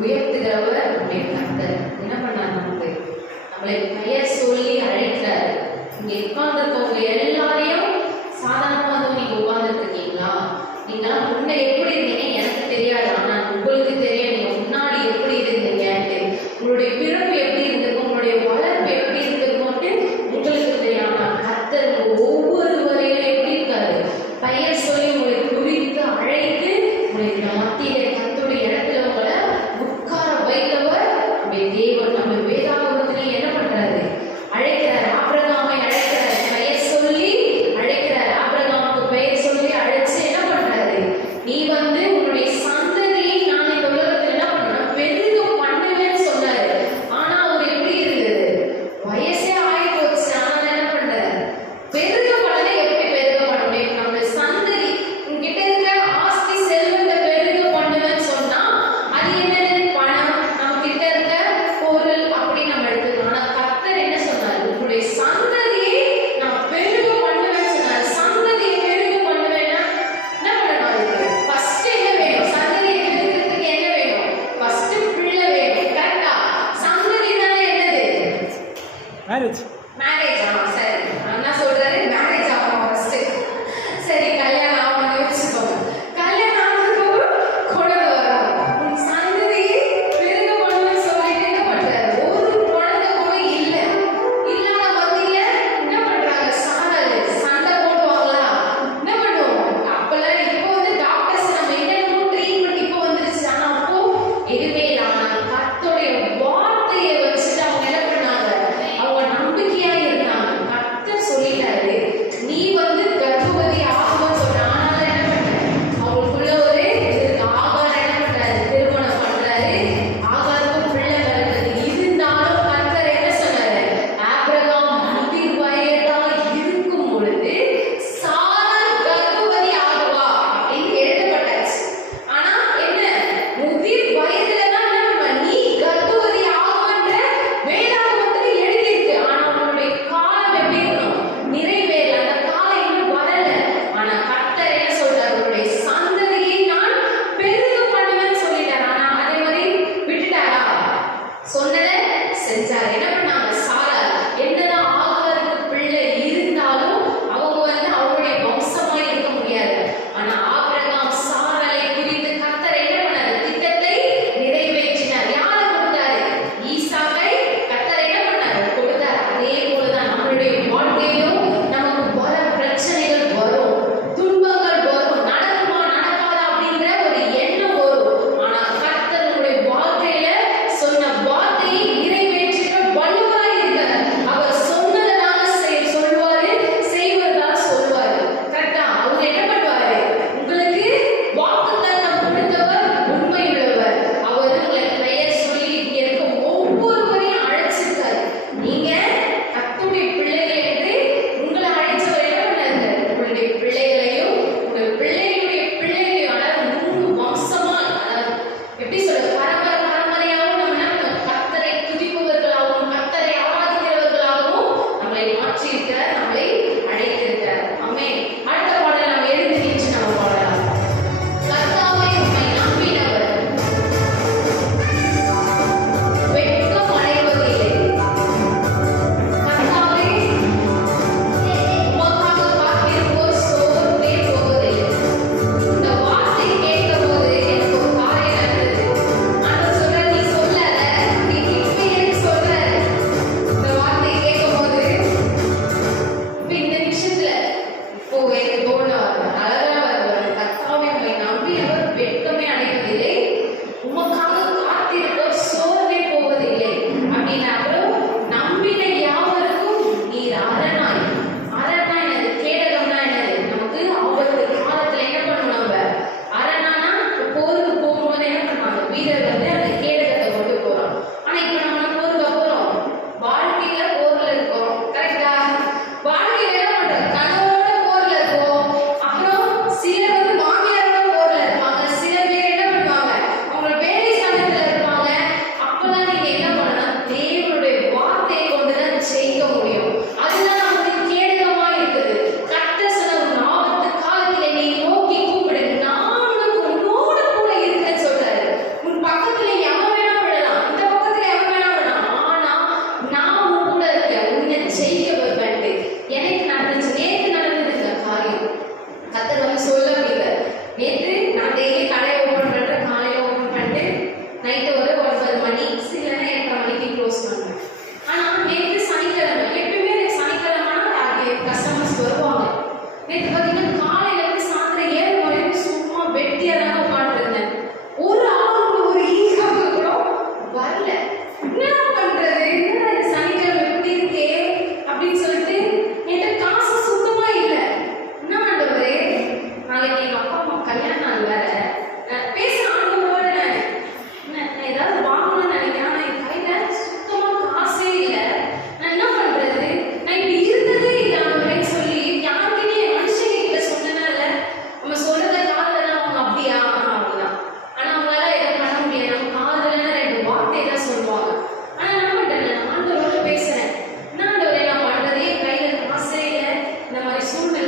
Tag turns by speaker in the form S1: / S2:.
S1: உயர்த்துகிறவர் நம்முடைய கர்த்தர். என்ன பண்ணார் நமக்கு? நம்மளை பெயர் சொல்லி அழைக்கிறார். இங்க உட்கார்ந்துருக்கவங்க எல்லாரையும் சாதாரணமாக வந்து நீங்க உட்கார்ந்துட்டு இருக்கீங்களா நீங்க முன்ன எப்படி இருந்தீங்க எனக்கு தெரியாது. ஆனா உங்களுக்கு தெரியும். நீங்க முன்னாடி எப்படி இருந்தீங்கன்ட்டு. உங்களுடைய என்ன hacer